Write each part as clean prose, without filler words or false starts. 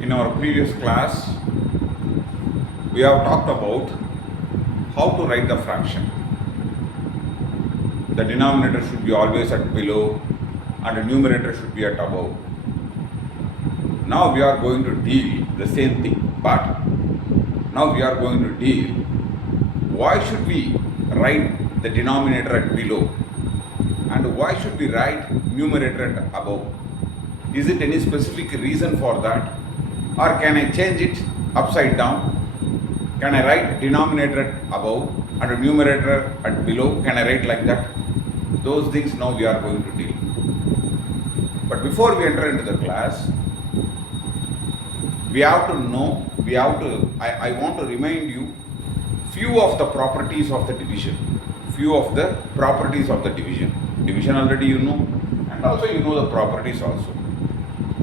In our previous class, we have talked about how to write the fraction. The denominator should be always at below and the numerator should be at above. Now we are going to deal the same thing, but now we are going to deal why should we write the denominator at below and why should we write numerator at above. Is it any specific reason for that, or can I change it upside down? Can I write denominator at above and numerator at below? Can I write like that? Those things now we are going to deal. But before we enter into the class, we have to know, I want to remind you few of the properties of the division. Division already you know, and also you know the properties also.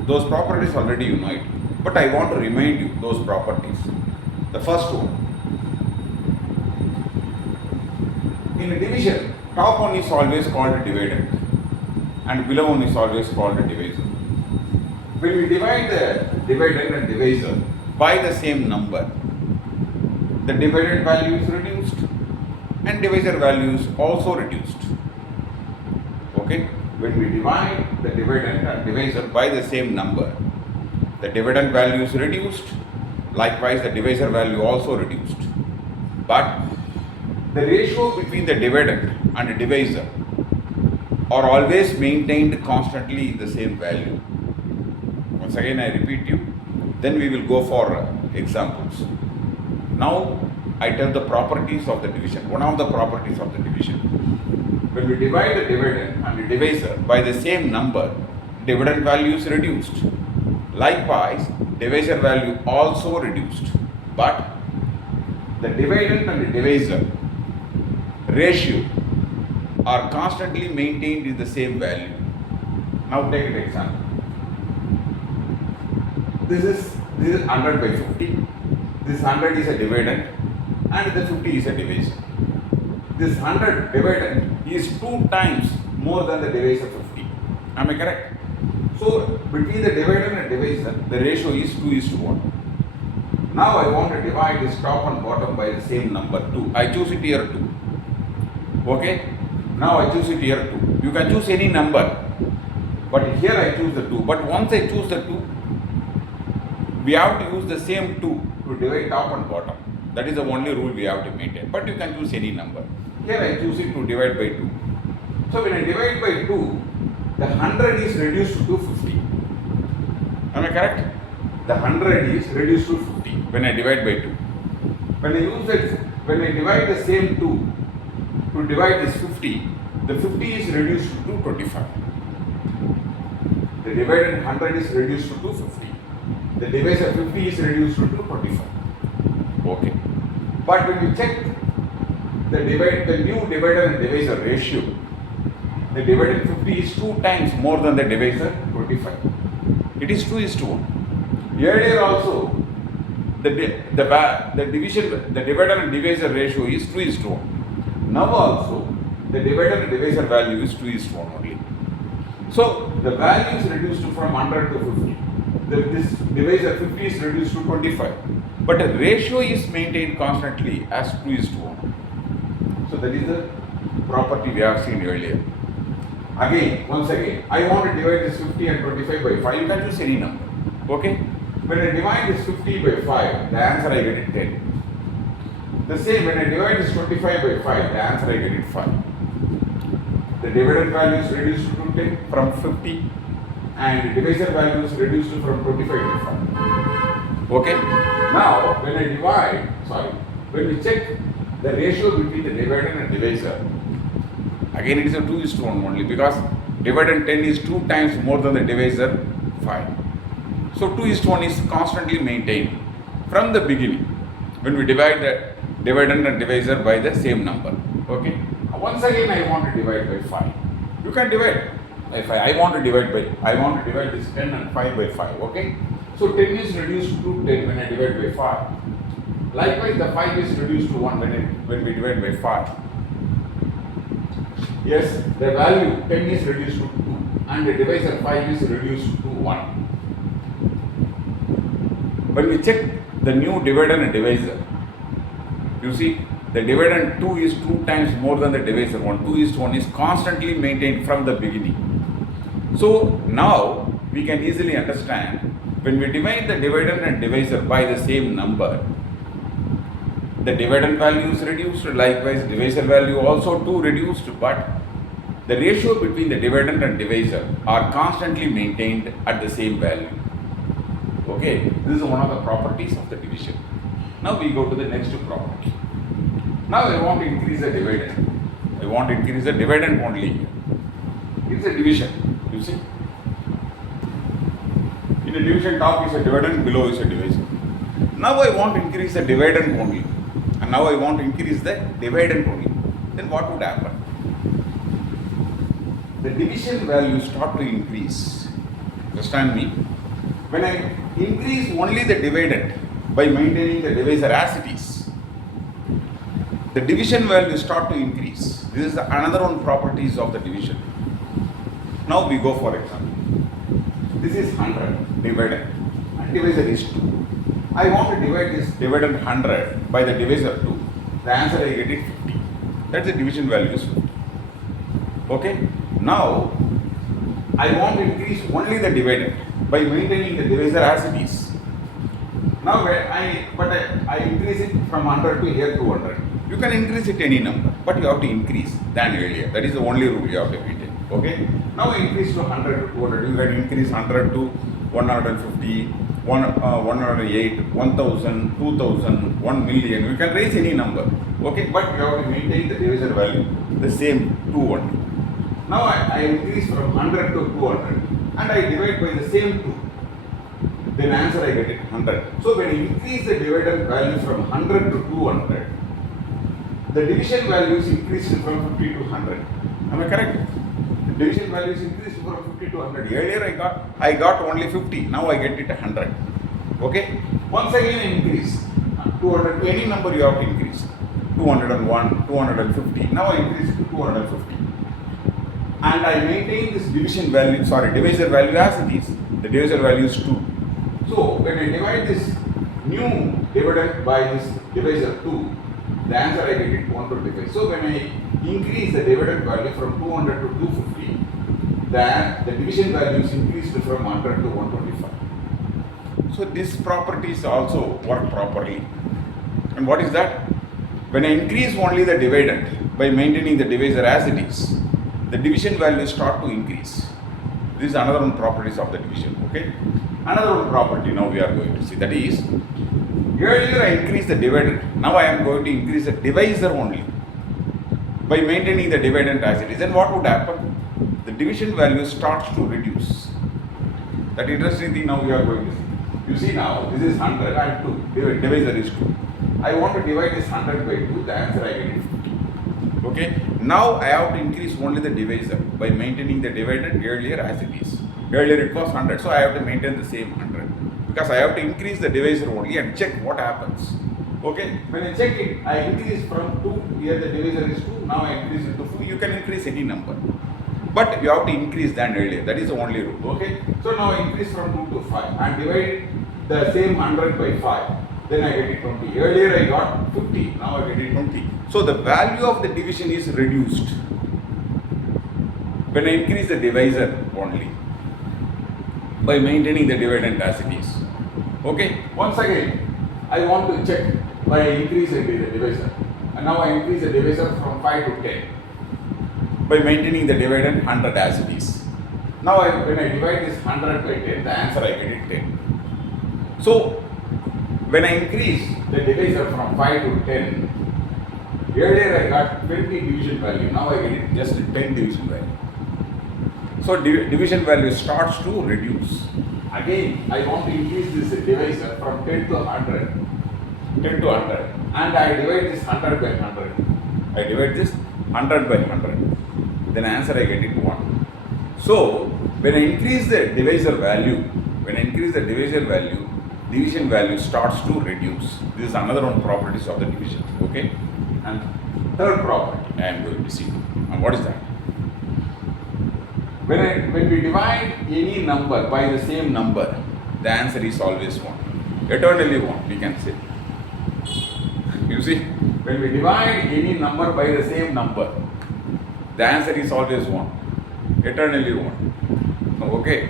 Those properties already you know it, but I want to remind you those properties. The first one, in a division, top one is always called a dividend and below one is always called a divisor. When we divide the dividend and divisor by the same number, the dividend value is reduced and divisor value is also reduced. Okay? When we divide the dividend and divisor by the same number, the dividend value is reduced, likewise the divisor value also reduced. But the ratio between the dividend and the divisor are always maintained constantly in the same value. Once again I repeat you, then we will go for examples. Now I tell the properties of the division. One of the properties of the division. When we divide the dividend and the divisor by the same number, dividend value is reduced. Likewise, divisor value also reduced. But the dividend and the divisor ratio are constantly maintained in the same value. Now take an example. This is 100 by 50. This 100 is a dividend and the 50 is a divisor. This 100 dividend is 2 times more than the divisor 50. Am I correct? So between the dividend and divisor, the ratio is 2:1. Now I want to divide this top and bottom by the same number 2. I choose it here 2. Okay? Now I choose it here 2. You can choose any number, but here I choose the 2. But once I choose the 2, we have to use the same 2 to divide top and bottom. That is the only rule we have to maintain. But you can choose any number. Here I choose it to divide by 2. So when I divide by 2, the 100 is reduced to 250. Am I correct? The 100 is reduced to 50 when I divide by 2. When I divide the same 2 to divide this 50, the 50 is reduced to 225. The dividend 100 is reduced to 250. The divisor 50 is reduced to 225. Okay. But when we check the new divider and divisor ratio, the dividend 50 is 2 times more than the divisor 25. It is 2:1. Earlier also, the divider and divisor ratio is 2:1. Now also, the divider and divisor value is 2:1 only. So the value is reduced from 100 to 50. This divisor 50 is reduced to 25. But the ratio is maintained constantly as 2:1. So that is the property we have seen earlier. Once again, I want to divide this 50 and 25 by 5. You can choose any number. Okay? When I divide this 50 by 5, the answer I get it 10. The same, when I divide this 25 by 5, the answer I get it 5. The dividend value is reduced to 10 from 50 and the divisor value is reduced from 25 to 5. Okay? Now, when we check the ratio between the dividend and divisor, again it is a 2:1 only because dividend 10 is 2 times more than the divisor 5. So 2:1 is constantly maintained from the beginning when we divide the dividend and divisor by the same number. Okay? Once again I want to divide by 5. You can divide. If I want to divide this 10 and 5 by 5. Okay? So 10 is reduced to 10 when I divide by 5. Likewise, the 5 is reduced to 1 when we divide by 5. Yes, the value 10 is reduced to 2 and the divisor 5 is reduced to 1. when we check the new dividend and divisor, you see the dividend 2 is 2 times more than the divisor 1. 2 is to 1 is constantly maintained from the beginning. So now we can easily understand when we divide the dividend and divisor by the same number, the dividend value is reduced, likewise divisor value also too reduced, but the ratio between the dividend and divisor are constantly maintained at the same value. Okay, this is one of the properties of the division. Now we go to the next property. Now I want to increase the dividend. I want to increase the dividend only. It's a division, you see. In a division, top is a dividend, below is a divisor. Now I want to increase the dividend only. And now I want to increase the dividend only. Then what would happen? The division value start to increase. Understand me? When I increase only the dividend by maintaining the divisor as it is, the division value start to increase. This is another one properties of the division. Now we go for example. This is 100 dividend and divisor is 2. I want to divide this dividend 100 by the divisor 2. The answer I get is 50. That's the division value is 50. Okay. Now I want to increase only the dividend by maintaining the divisor as it is. Now I increase it from 100 to here 200. You can increase it any number, but you have to increase than earlier. That is the only rule you have to maintain. Okay. Now I increase to 100 to 200. You can increase 100 to 150, 108, 1000, 2000, 1 million. You can raise any number. Okay. But you have to maintain the divisor value the same 2 only. Now I increase from 100 to 200 and I divide by the same 2. Then answer I get it 100. So when I increase the dividend value from 100 to 200, the division value is increased from 50 to 100. Am I correct? The division value is increased from 50 to 100. Earlier I got only 50. Now I get it 100. Okay? Once again I increase 200 to any number you have to increase. 201, 250. Now I increase it to 250. And I maintain this division value, divisor value as it is. The divisor value is 2. So when I divide this new dividend by this divisor 2, the answer I get it 125. So when I increase the dividend value from 200 to 250, then the division value is increased from 100 to 125. So these properties also work properly. And what is that? When I increase only the dividend by maintaining the divisor as it is, the division values start to increase. This is another one properties of the division. Okay. Another one property now we are going to see, that is, earlier I increased the dividend. Now I am going to increase the divisor only by maintaining the dividend as it is. Then what would happen? The division value starts to reduce. That interesting thing now we are going to see. You see now this is 100 and 2. Divisor is 2. I want to divide this 100 by 2. The answer I get is 50. Okay. Now I have to increase only the divisor by maintaining the dividend earlier as it is. Earlier it was 100, so I have to maintain the same 100 because I have to increase the divisor only and check what happens. Okay. When I check it, I increase from 2. Here the divisor is 2. Now I increase it to 4. You can increase any number, but you have to increase than earlier. That is the only rule. Okay. So now I increase from 2 to 5 and divide the same 100 by 5. Then I get it 20. Earlier I got 50, now I get it 20. So the value of the division is reduced when I increase the divisor only by maintaining the dividend as it is. Okay. Once again, I want to check by increasing the divisor. And now I increase the divisor from 5 to 10 by maintaining the dividend 100 as it is. Now when I divide this 100 by 10, the answer I get it 10. So when I increase the divisor from 5 to 10, earlier I got 20 division value, now I get it just 10 division value. So division value starts to reduce. Again, I want to increase this divisor from 10 to 100, and I divide this 100 by 100. I divide this 100 by 100. Then answer I get it 1. So when I increase the divisor value, division value starts to reduce. This is another one properties of the division. Okay. And third property I am going to see. And what is that? When we divide any number by the same number, the answer is always 1. Eternally 1, we can say. You see, when we divide any number by the same number, the answer is always 1. Eternally 1. Okay.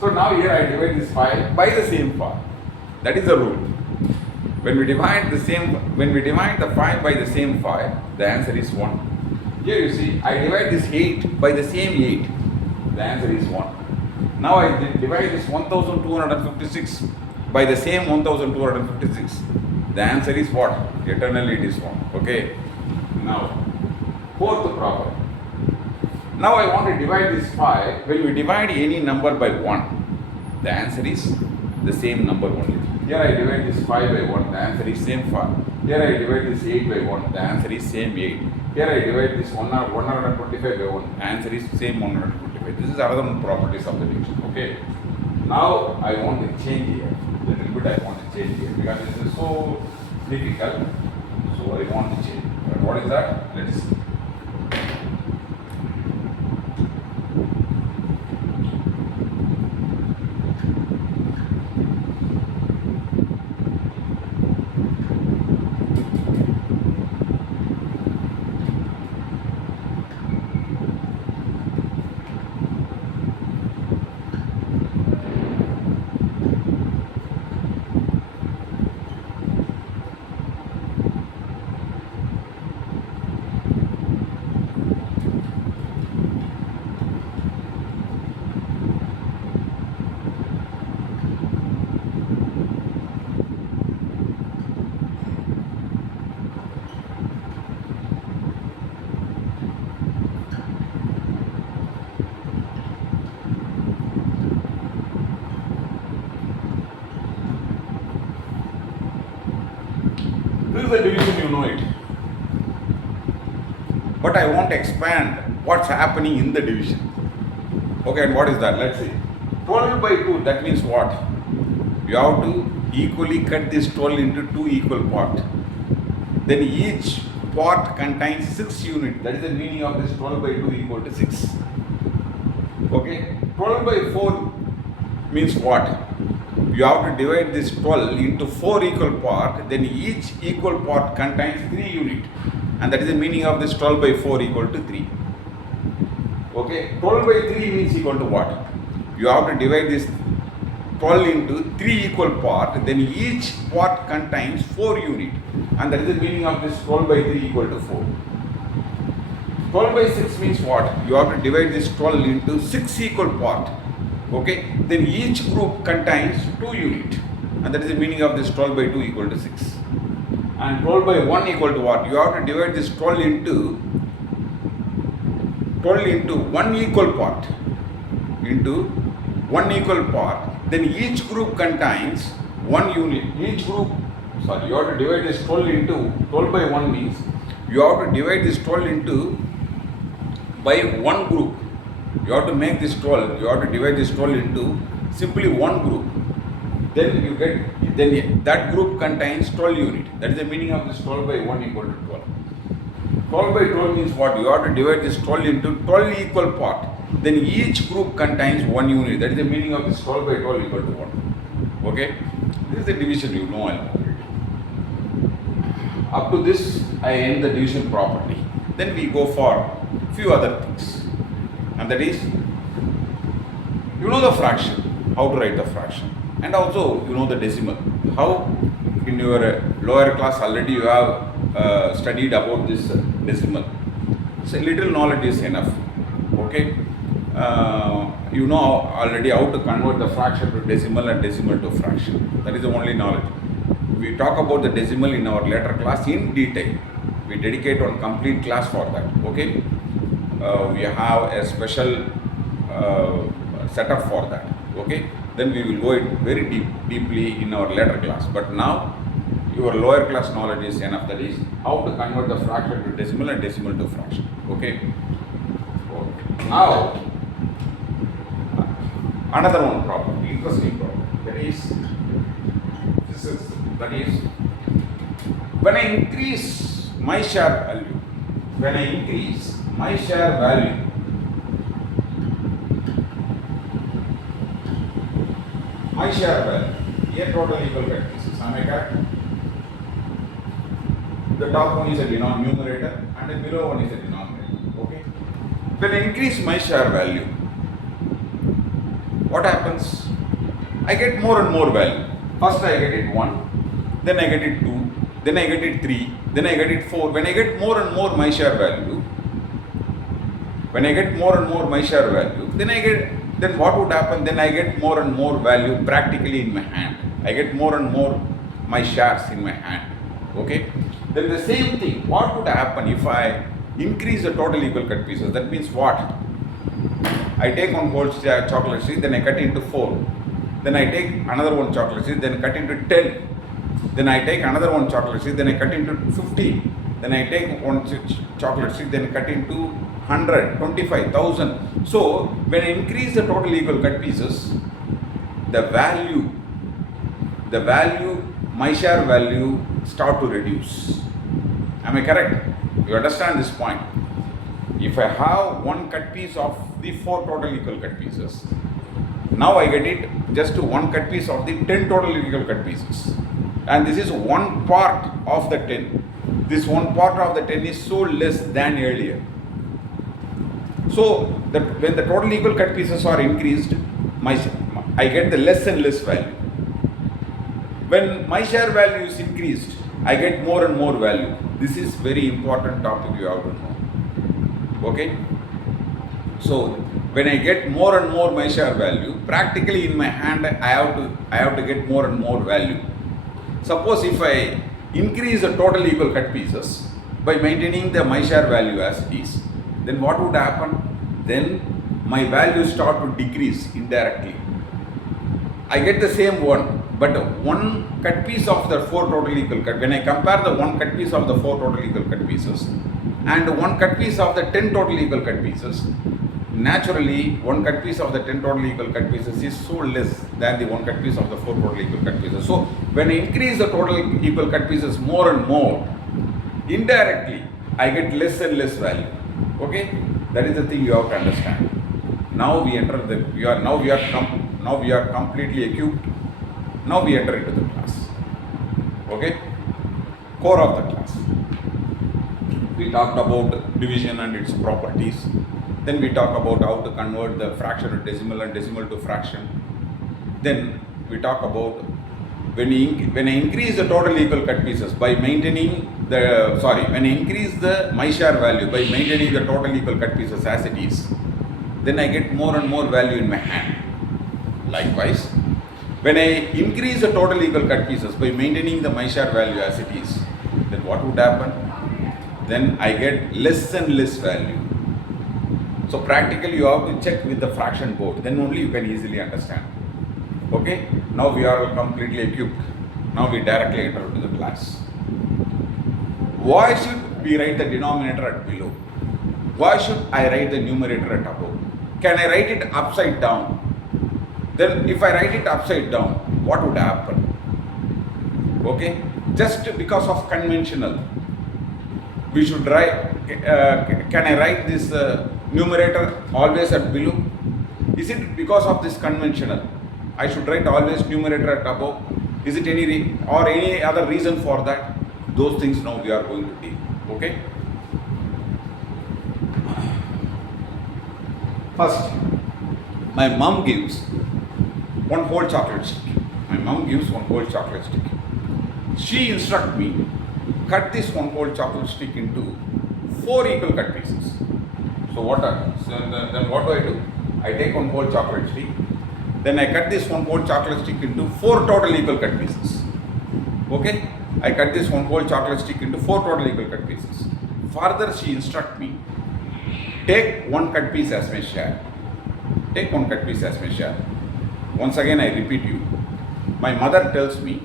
So now here I divide this 5 by the same 5. That is the rule. When we divide the 5 by the same 5, the answer is 1. Here you see, I divide this 8 by the same 8. The answer is 1. Now I divide this 1256 by the same 1256. The answer is what? Eternally it is 1. Okay. Now, fourth problem. Now I want to divide this 5. When we divide any number by 1, the answer is the same number only. Here I divide this 5 by 1, the answer is same 5. Here I divide this 8 by 1, the answer is same 8. Here I divide this 125 by 1, answer is same 125. This is another one properties of the division. Okay. Now I want to change here. Little bit I want to change here because this is so difficult. So I want to change. What is that? Let's see. This is the division, you know it. But I want to expand what's happening in the division. Okay, and what is that? Let's see. 12 by 2, that means what? You have to equally cut this 12 into 2 equal parts. Then each part contains 6 units. That is the meaning of this 12 by 2 equal to 6. Okay, 12 by 4 means what? You have to divide this 12 into 4 equal parts, then each equal part contains 3 units. And that is the meaning of this 12 by 4 equal to 3. Okay, 12 by 3 means equal to what? You have to divide this 12 into 3 equal parts, then each part contains 4 units. And that is the meaning of this 12 by 3 equal to 4. 12 by 6 means what? You have to divide this 12 into 6 equal parts. Okay, then each group contains 2 units, and that is the meaning of this 12 by 2 equal to 6. And 12 by 1 equal to what? You have to divide this 12 into 1 equal part, then each group contains 1 unit. You have to divide this 12 into 12 by 1 means you have to divide this 12 into by 1 group. You have to make this 12, you have to divide this 12 into simply 1 group. Then that group contains 12 units. That is the meaning of this 12 by 1 equal to 12. 12 by 12 means what? You have to divide this 12 into 12 equal parts. Then each group contains 1 unit. That is the meaning of this 12 by 12 equal to 1. Okay? This is the division, you know already. Up to this, I end the division properly. Then we go for few other things. And that is, you know the fraction, how to write the fraction. And also, you know the decimal. How in your lower class already you have studied about this decimal. So little knowledge is enough. Okay. You know already how to convert the fraction to decimal and decimal to fraction. That is the only knowledge. We talk about the decimal in our later class in detail. We dedicate one complete class for that. Okay. We have a special setup for that. Okay. Then we will go it very deeply in our later class. But now your lower class knowledge is enough. That is how to convert the fraction to decimal and decimal to fraction. Okay. Now another one problem, interesting problem. That is when I increase my share value, my share value A total equal cut pieces. Am I correct? The top one is a numerator and the below one is a denominator. Okay. When I increase my share value, what happens? I get more and more value. First I get it 1, then I get it 2, then I get it 3, then I get it 4. When I get more and more my share value, then what would happen? Then I get more and more value practically in my hand. I get more and more my shares in my hand. Okay. Then the same thing, what would happen if I increase the total equal cut pieces? That means what? I take one whole chocolate sheet, then I cut into 4. Then I take another one chocolate sheet, then cut into 10. Then I take another one chocolate sheet, then I cut into 50. Then I take one chocolate sheet, then cut into 100, 25,000. So when I increase the total equal cut pieces, the value, my share value start to reduce. Am I correct? You understand this point? If I have one cut piece of the 4 total equal cut pieces, now I get it just to one cut piece of the 10 total equal cut pieces. And this is one part of the 10. This one part of the 10 is so less than earlier. So when the total equal cut pieces are increased, I get the less and less value. When my share value is increased, I get more and more value. This is very important topic you have to know. Okay? So when I get more and more my share value, practically in my hand I have to get more and more value. Suppose if I increase the total equal cut pieces by maintaining the my share value as it is, then what would happen? Then my value start to decrease indirectly. I get the same one, but one cut piece of the 4 total equal cut, when I compare the one cut piece of the 4 total equal cut pieces and one cut piece of the 10 total equal cut pieces, naturally one cut piece of the 10 total equal cut pieces is so less than the one cut piece of the 4 total equal cut pieces. So when I increase the total equal cut pieces more and more, indirectly I get less and less value. Okay, that is the thing you have to understand. Now we enter now we are completely equipped. Now we enter into the class. Okay, core of the class. We talked about division and its properties. Then we talk about how to convert the fraction to decimal and decimal to fraction. Then we talk about when I increase the total equal cut pieces by maintaining when I increase the my share value by maintaining the total equal cut pieces as it is, then I get more and more value in my hand. Likewise, when I increase the total equal cut pieces by maintaining the my share value as it is, then what would happen? Then I get less and less value. So practically you have to check with the fraction board, then only you can easily understand. Okay, now we are completely equipped. Now we directly enter into the class. Why should we write the denominator at below? Why should I write the numerator at above? Can I write it upside down? Then if I write it upside down, what would happen? Okay, just because of conventional, we should write, can I write this numerator always at below? Is it because of this conventional? I should write always numerator at above. Is it any other reason for that? Those things now we are going to deal. Okay. First, my mom gives one whole chocolate stick. She instructs me, cut this one whole chocolate stick into 4 equal cut pieces. So then what do? I take one whole chocolate stick. Then I cut this one whole chocolate stick into 4 total equal cut pieces. Okay? I cut this one whole chocolate stick into 4 total equal cut pieces. Further, she instructs me, take one cut piece as my share. Once again, I repeat you. My mother gives me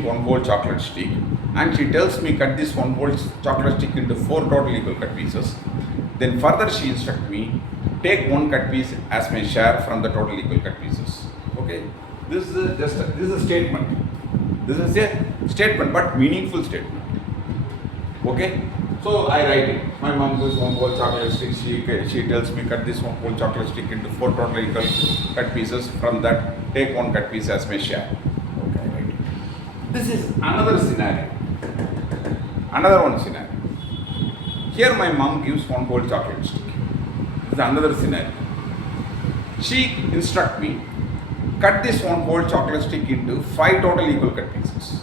one whole chocolate stick and she tells me cut this one whole chocolate stick into 4 total equal cut pieces. Then further she instructs me, take one cut piece as my share from the total equal cut pieces. Okay, this is a statement. This is a statement, but meaningful statement. Okay, So I write it. My mom gives one whole chocolate stick. She tells me cut this one whole chocolate stick into 4 total equal cut pieces. From that, take one cut piece as my share. Okay, I write it. This is another scenario. Another one scenario. Here my mom gives one whole chocolate stick. This is another scenario. She instructs me, cut this one whole chocolate stick into 5 total equal cut pieces.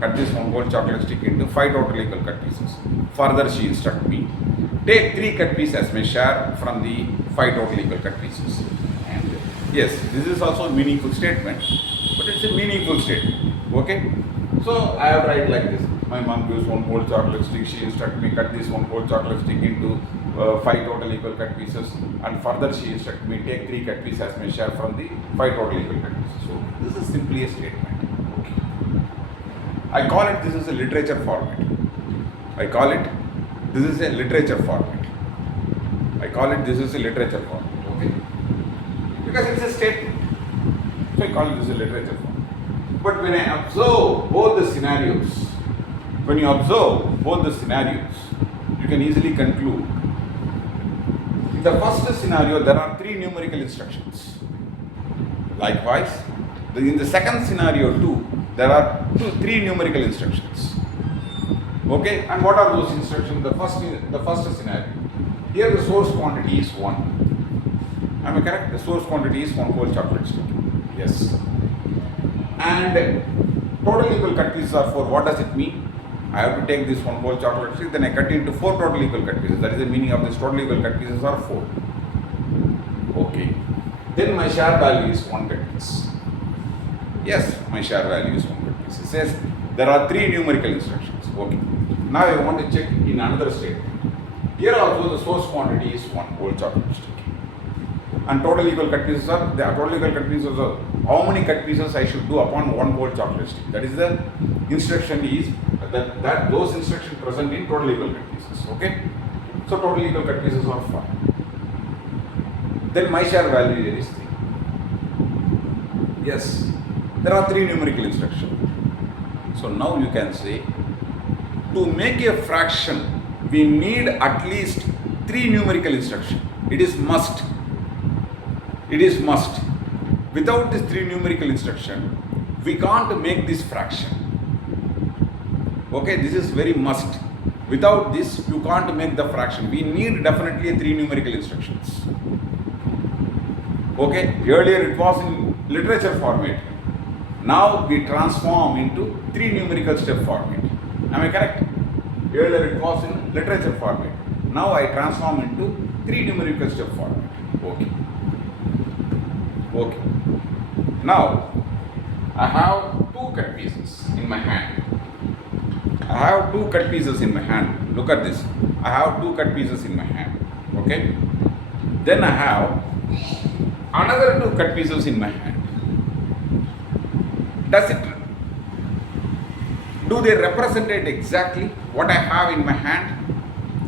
Cut this one whole chocolate stick into 5 total equal cut pieces. Further, she instructs me, take 3 cut pieces as my share from the 5 total equal cut pieces. And yes, this is also a meaningful statement, but it's a meaningful statement. Okay? So I have write like this. My mom gives one whole chocolate stick. She instructs me, cut this one whole chocolate stick into 5 total equal cut pieces. And further, she instructs me, take 3 cut pieces as my share from the 5 total equal cut pieces. So this is simply a statement. I call it, this is a literature format. I call it, this is a literature format. I call it, this is a literature format. Okay? Because it's a statement. So I call it, this is a literature format. But when I observe both the scenarios, when you observe both the scenarios, you can easily conclude. In the first scenario, there are 3 numerical instructions. Likewise, in the second scenario too, there are 3 numerical instructions. Okay, and what are those instructions? The first scenario. Here the source quantity is 1. Am I correct? The source quantity is 1 whole chocolate stick. Yes. And total equal cut pieces are 4. What does it mean? I have to take this 1 whole chocolate stick, then I cut it into 4 total equal cut pieces. That is the meaning of this total equal cut pieces are 4. Okay. Then my share value is 1 cut piece. Yes, my share value is 1 cut piece. It says there are 3 numerical instructions. Okay. Now I want to check in another statement. Here also the source quantity is 1 whole chocolate stick. And total equal cut pieces are, total equal cut pieces are how many cut pieces I should do upon 1 whole chocolate stick. That is the instruction is that those instructions present in total equal cut pieces. Okay. So total equal cut pieces are 5. Then my share value here is 3. Yes, there are 3 numerical instructions. So now you can say, to make a fraction, we need at least 3 numerical instructions. It is must. It is must. Without this 3 numerical instruction, we can't make this fraction. Okay, this is very must. Without this, you can't make the fraction. We need definitely 3 numerical instructions. Okay, earlier it was in literature format. Now we transform into 3 numerical step format. Am I correct? Earlier it was in literature format. Now I transform into 3 numerical step format. Okay. Okay. Now I have 2 cut pieces in my hand. I have 2 cut pieces in my hand. Look at this. I have 2 cut pieces in my hand. Okay. Then I have another 2 cut pieces in my hand. Do they represent it exactly what I have in my hand?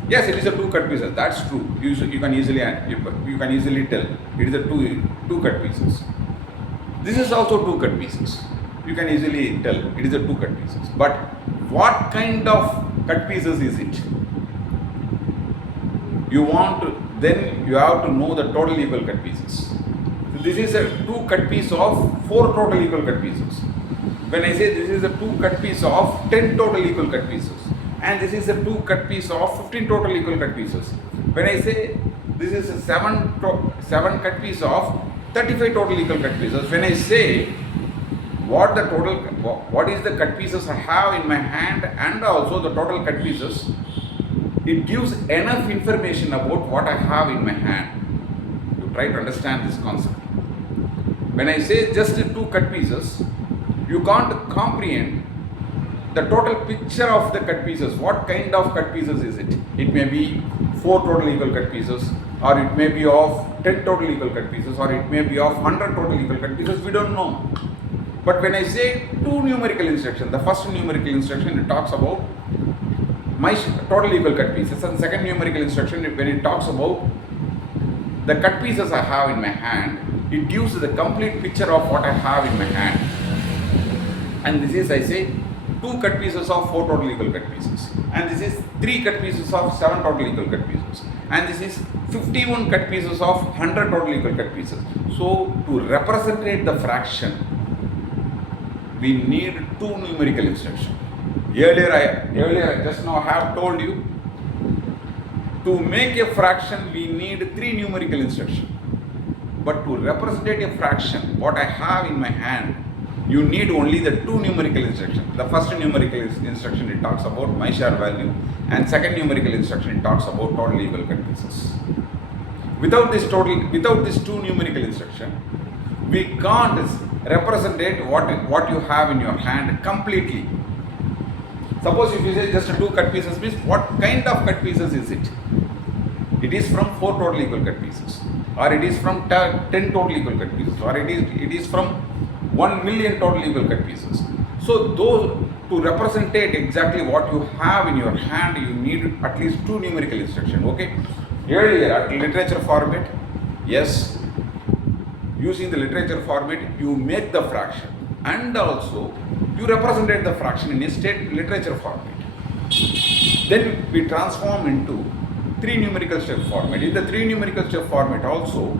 Yes, it is a 2 cut pieces. That's true. You can easily tell it is a two cut pieces. This is also 2 cut pieces. You can easily tell it is a 2 cut pieces. But what kind of cut pieces is it? Then you have to know the total equal cut pieces. So this is a 2 cut piece of 4 total equal cut pieces. When I say this is a 2 cut piece of 10 total equal cut pieces, and this is a 2 cut piece of 15 total equal cut pieces. When I say this is a 7 cut piece of 35 total equal cut pieces, when I say what is the cut pieces I have in my hand and also the total cut pieces, it gives enough information about what I have in my hand. You try to understand this concept. When I say just 2 cut pieces, you can't comprehend the total picture of the cut pieces. What kind of cut pieces is it? It may be 4 total equal cut pieces, or it may be of 10 total equal cut pieces, or it may be of 100 total equal cut pieces. We don't know. But when I say 2 numerical instructions, the first numerical instruction, it talks about my total equal cut pieces, and second numerical instruction, when it talks about the cut pieces I have in my hand, it gives the complete picture of what I have in my hand. And this is, I say, 2 cut pieces of 4 total equal cut pieces, and this is 3 cut pieces of 7 total equal cut pieces, and this is 51 cut pieces of 100 total equal cut pieces. So to represent the fraction, we need 2 numerical instructions. Earlier I just now have told you, to make a fraction we need 3 numerical instructions. But to represent a fraction, what I have in my hand, you need only the 2 numerical instructions. The first numerical instruction, it talks about my share value, and second numerical instruction, it talks about total equal cut pieces. Without this 2 numerical instruction, we can't represent what you have in your hand completely. Suppose if you say just 2 cut pieces, means what kind of cut pieces is it? It is from 4 total equal cut pieces, or it is from 10 total equal cut pieces, or it is from 1 million total equal cut pieces. So those, to represent exactly what you have in your hand, you need at least 2 numerical instructions. Okay. Earlier at literature format, yes, using the literature format, you make the fraction, and also you represented the fraction in a state literature format. Then we transform into 3 numerical step format. In the 3 numerical step format also,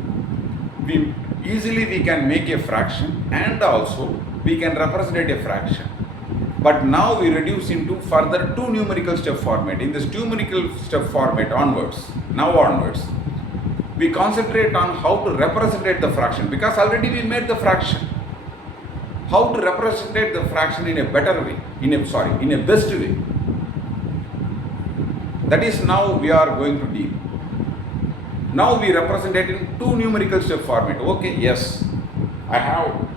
we can make a fraction, and also we can represent a fraction. But now we reduce into further 2 numerical step format. In this 2 numerical step format onwards, we concentrate on how to represent the fraction, because already we made the fraction. How to represent the fraction in a better way, in a best way. That is now we are going to deal. Now we represent it in 2 numerical step format. Okay, yes, I have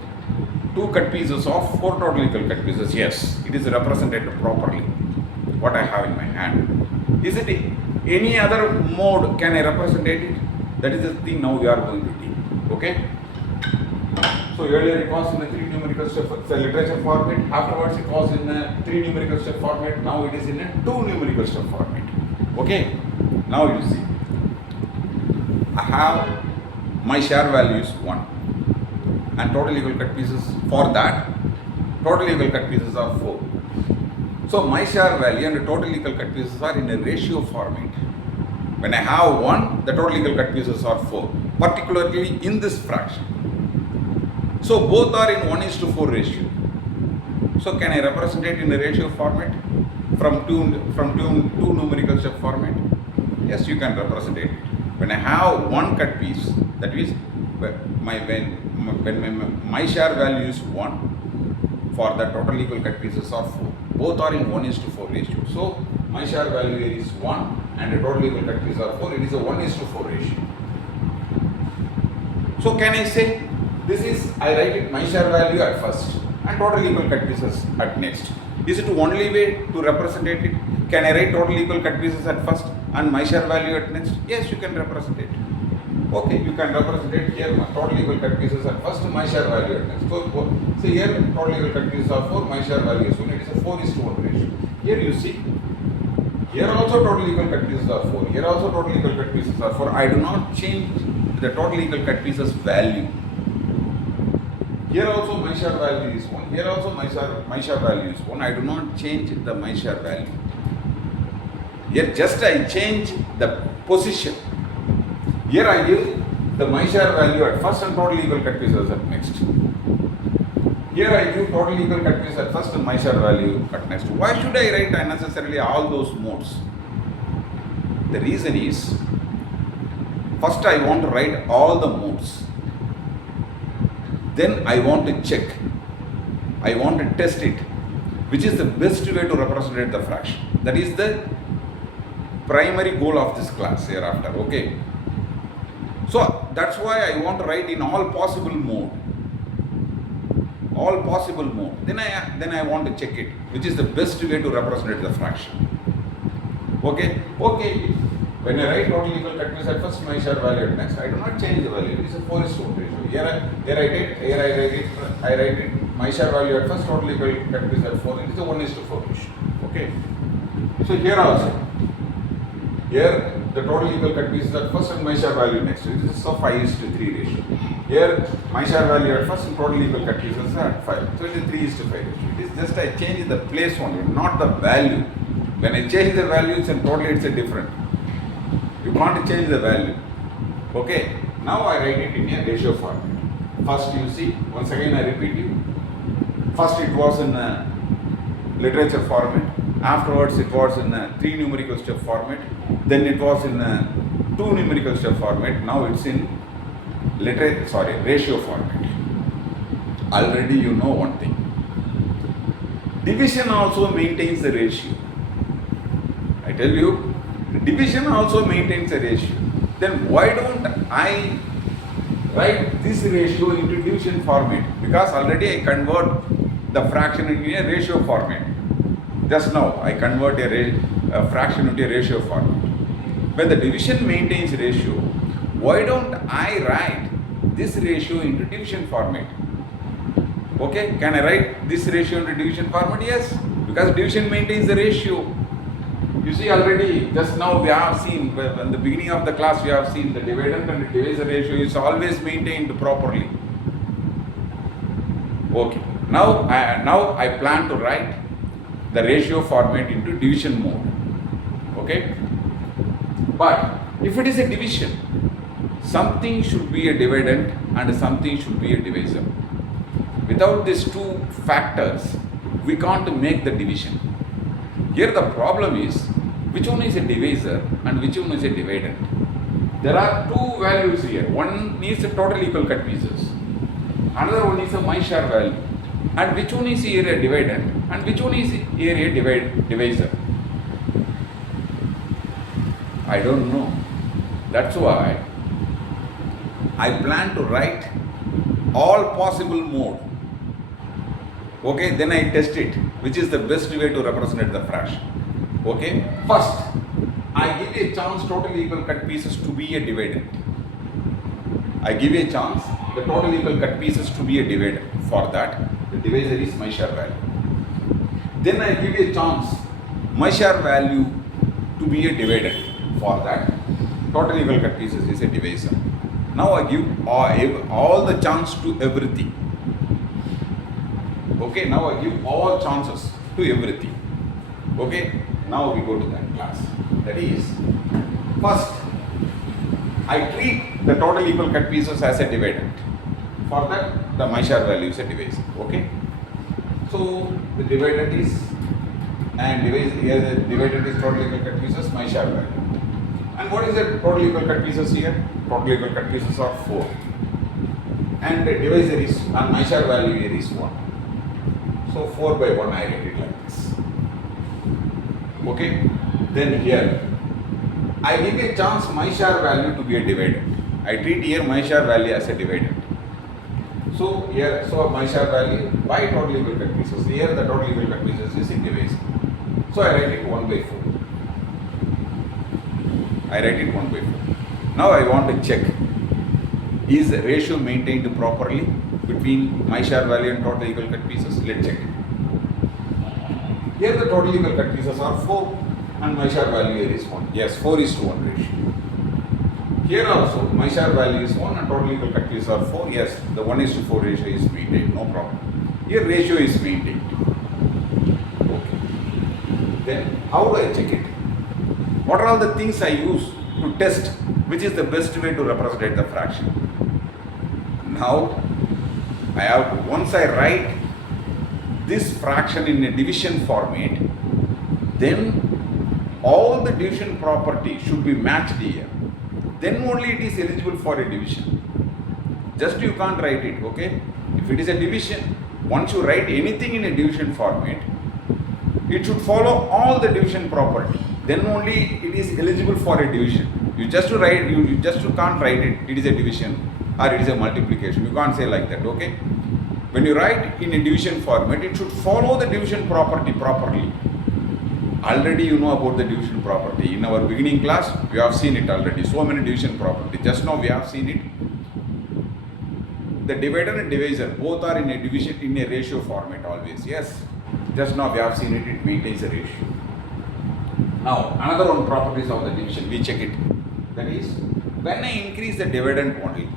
2 cut pieces of 4 total equal cut pieces. Yes, it is represented properly, what I have in my hand. Is it any other mode can I represent it? That is the thing now we are going to deal. Okay. So earlier it was in the 3 numerical step literature format. Afterwards it was in the 3 numerical step format. Now it is in a 2 numerical step format. Okay. Now you see, I have my share value is 1, and total equal cut pieces for that, total equal cut pieces are 4. So my share value and the total equal cut pieces are in a ratio format. When I have 1, the total equal cut pieces are 4, particularly in this fraction. So both are in 1:4 ratio. So can I represent it in a ratio format from two numerical step format? Yes, you can represent it. When I have 1 cut piece, that is when my share value is 1, for the total equal cut pieces are 4. Both are in 1:4 ratio. So my share value is 1 and the total equal cut pieces are 4. It is a 1:4 ratio. So can I say this is, I write it my share value at first and total equal cut pieces at next. Is it only way to represent it? Can I write total equal cut pieces at first and my share value at next? Yes, you can represent it. Okay, you can represent it here, total equal cut pieces at first, my share value at next. So see here, total equal cut pieces are 4, my share value is 1. It is a 4:1 ratio. Here you see, here also total equal cut pieces are 4. Here also total equal cut pieces are 4. I do not change the total equal cut pieces value. Here also my share value is 1. Here also my share value is 1. I do not change the my share value. Here just I change the position. Here I give the my share value at first and total equal cut pieces at next. Here I give total equal cut pieces at first and my share value at next. Why should I write unnecessarily all those modes? The reason is, first I want to write all the modes. Then I want to check. I want to test it. Which is the best way to represent the fraction. That is the primary goal of this class hereafter. Okay. So that's why I want to write in all possible mode. All possible mode. Then I want to check it, which is the best way to represent the fraction. Okay. Okay. When I write total equal cut pieces at first, my share value at next, I do not change the value. It is a 4:1 ratio. I write it. My share value at first, total equal cut pieces at 4. It is a 1:4 ratio. Okay. So here also, here the total equal cut pieces at first and my share value next. It is a 5:3 ratio. Here, my share value at first and total equal cut pieces are at 5. So it is 3:5 ratio. It is just I change the place only, not the value. When I change the values and totally it's a different. You can't change the value. Okay. Now I write it in a ratio format. First you see, once again I repeat you. First it was in a literature format. Afterwards it was in a 3 numerical step format. Then it was in a 2 numerical step format. Now it's in ratio format. Already you know one thing. Division also maintains the ratio. I tell you, division also maintains a ratio. Then why don't I write this ratio into division format? Because already I convert the fraction into a ratio format. Just now I convert a fraction into a ratio format. When the division maintains ratio, why don't I write this ratio into division format? Okay, can I write this ratio into division format? Yes, because division maintains the ratio. You see already, just now we have seen, in the beginning of the class we have seen the dividend and the divisor ratio is always maintained properly. Okay, now I plan to write the ratio format into division mode. Okay, but if it is a division, something should be a dividend and something should be a divisor. Without these two factors, we can't make the division. Here the problem is, which one is a divisor and which one is a dividend? There are two values here. One is a total equal cut pieces. Another one is a my share value. And which one is here a dividend and which one is here a divisor? I don't know. That's why I plan to write all possible mode. Okay, then I test it, which is the best way to represent the fraction. Okay, first I give a chance total equal cut pieces to be a dividend. I give a chance the total equal cut pieces to be a dividend. For that, the divisor is my share value. Then I give a chance my share value to be a dividend. For that, total equal cut pieces is a divisor. Now I give all the chance to everything. Okay, now I give all chances to everything. Okay, now we go to that class. That is, first, I treat the total equal cut pieces as a dividend. For that, the my share value is a divisor. Okay, so the dividend is, and here the dividend is total equal cut pieces, my share value. And what is the total equal cut pieces here? Total equal cut pieces are 4. And the divisor is, and my share value here is 1. So 4 by 1 I write it like this. Okay. Then here I give a chance my share value to be a dividend. I treat here my share value as a dividend. So here, so my share value by total equal cut pieces. Here the total equal cut pieces is in divisor. So I write it 1 by 4. I write it 1 by 4. Now I want to check, is the ratio maintained properly between my share value and total equal cut pieces? Let's check it. Here the total equal cut pieces are 4 and my share value here is 1. Yes, 4:1 ratio. Here also my share value is 1 and total equal cut pieces are 4. Yes, the 1:4 ratio is maintained, no problem. Here ratio is maintained. Okay. Then how do I check it? What are all the things I use to test which is the best way to represent the fraction? Now I have to, once I write this fraction in a division format, then all the division property should be matched here. Then only it is eligible for a division. Just you can't write it, okay? If it is a division, once you write anything in a division format, it should follow all the division property. Then only it is eligible for a division. You just write, you just can't write it is a division or it is a multiplication. You can't say like that, okay? When you write in a division format, it should follow the division property properly. Already you know about the division property. In our beginning class, we have seen it already. So many division property. Just now we have seen it. The divider and divisor both are in a division in a ratio format always. Yes. Just now we have seen it. It maintains a ratio. Now another one properties of the division. We check it. That is, when I increase the dividend only,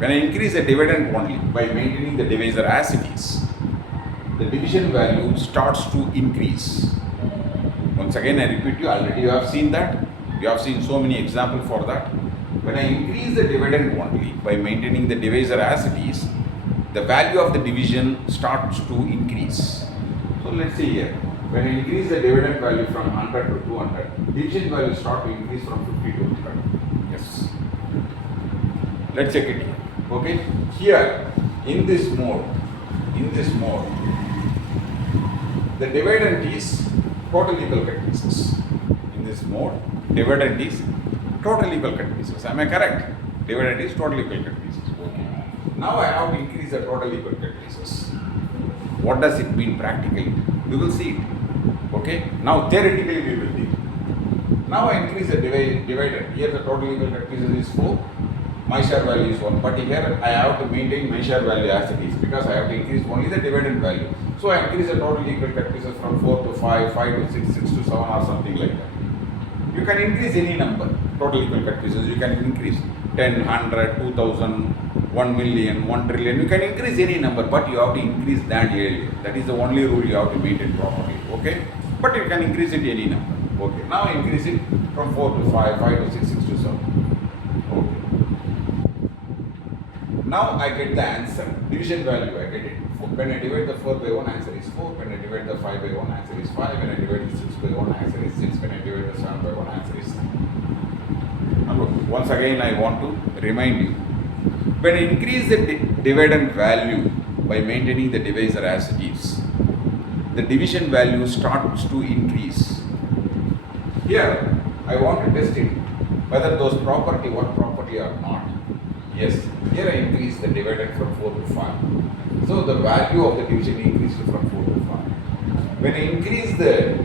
When I increase the dividend only by maintaining the divisor as it is, the division value starts to increase. Once again, I repeat you, already you have seen that. You have seen so many examples for that. When I increase the dividend only by maintaining the divisor as it is, the value of the division starts to increase. So let's see here. When I increase the dividend value from 100 to 200, division value start to increase from 50 to 100. Yes. Let's check it here. Okay. Here, in this mode, the dividend is total equal cut pieces. In this mode, dividend is total equal cut pieces. Am I correct? Dividend is total equal cut pieces. Okay. Now I have to increase the total equal cut pieces. What does it mean practically? We will see it. Okay. Now theoretically we will see it. Now I increase the dividend. Here the total equal cut pieces is 4. My share value is 1. But here I have to maintain my share value as it is because I have to increase only the dividend value. So I increase the total equal cut pieces from 4 to 5, 5 to 6, 6 to 7 or something like that. You can increase any number, total equal cut pieces. You can increase 10, 100, 2000, 1 million, 1 trillion. You can increase any number, but you have to increase that earlier. That is the only rule you have to maintain properly. Okay? But you can increase it any number. Okay. Now increase it from 4 to 5, 5 to 6, 6 to 7. Okay. Now I get the answer. Division value, I get it. When I divide the 4 by 1, answer is 4. When I divide the 5 by 1, answer is 5. When I divide the 6 by 1, answer is 6. When I divide the 7 by 1, answer is 9. Now look, once again I want to remind you. When I increase the dividend value by maintaining the divisor as it is, the division value starts to increase. Here, I want to test it whether those property, one property or not. Yes, here I increase the dividend from 4 to 5. So the value of the division increased from 4 to 5. When I increase the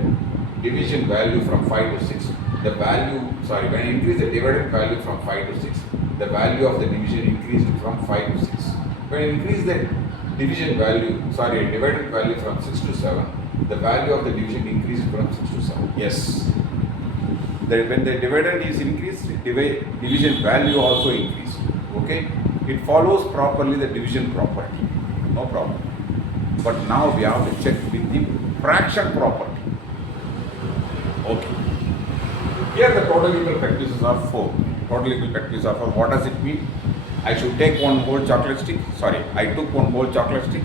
division value from 5 to 6, when I increase the dividend value from 5 to 6, the value of the division increased from 5 to 6. When I increase the dividend value from 6 to 7, the value of the division increased from 6 to 7. Yes. When the dividend is increased, division value also increased. Okay? It follows properly the division property. No problem. But now we have to check with the fraction property. Okay. Here the total equal cut pieces are 4. Total equal cut pieces are 4. What does it mean? I should take one whole chocolate stick. I took one whole chocolate stick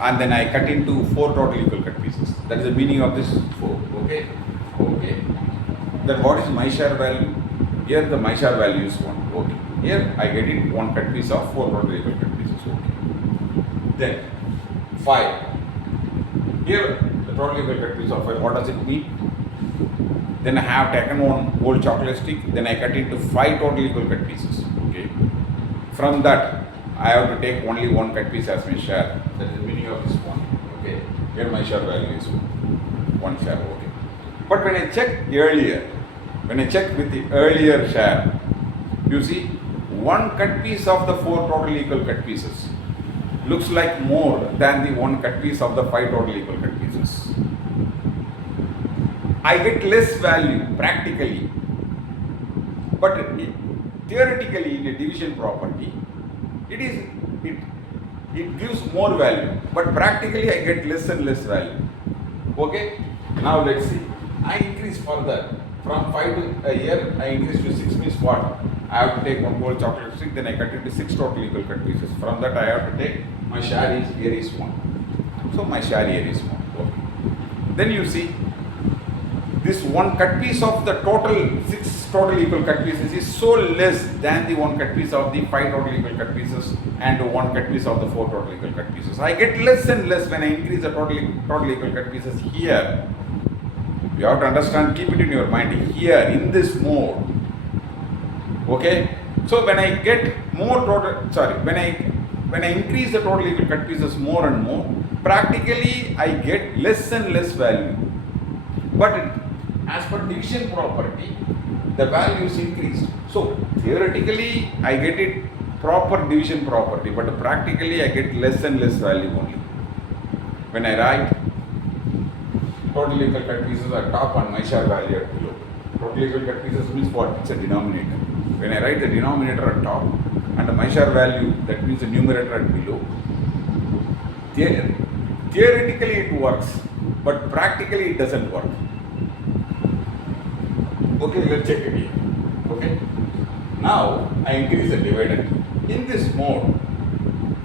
and then I cut into 4 total equal cut pieces. That is the meaning of this 4. Okay? Okay. Then what is my share value? Here the my share value is 1. Okay. Here I get it 1 cut piece of 4 total equal cut pieces. Okay. Then 5. Here the total equal cut piece of 5. What does it mean? Then I have taken one whole chocolate stick. Then I cut into 5 total equal cut pieces. Okay. From that I have to take only 1 cut piece as my share. That is the meaning of this one. Okay. Here my share value is 1 share. Okay. But when I check with the earlier share, you see 1 cut piece of the 4 total equal cut pieces looks like more than the 1 cut piece of the 5 total equal cut pieces. I get less value practically, but theoretically in a division property, it gives more value, but practically I get less and less value. Okay? Now let's see. I increase further from 5 to here. I increase to 6 means what? I have to take one whole chocolate stick. Then I cut into 6 total equal cut pieces. From that I have to take my share here is 1. So my share here is 1. Okay. Then you see this 1 cut piece of the total 6 total equal cut pieces is so less than the 1 cut piece of the 5 total equal cut pieces and the 1 cut piece of the 4 total equal cut pieces. I get less and less when I increase the total equal cut pieces here. You have to understand, keep it in your mind here in this mode. Okay? So when I get more when I increase the total equal cut pieces more and more, practically I get less and less value. But as per division property, the value is increased. So theoretically I get it proper division property, but practically I get less and less value only. When I write total equal cut pieces at top and my share value at below. Total equal cut pieces means what? It's a denominator. When I write the denominator at top and the Maishar value, that means the numerator at below. Theoretically it works, but practically it doesn't work. Okay, let's check again. Okay. Now I increase the dividend. In this mode,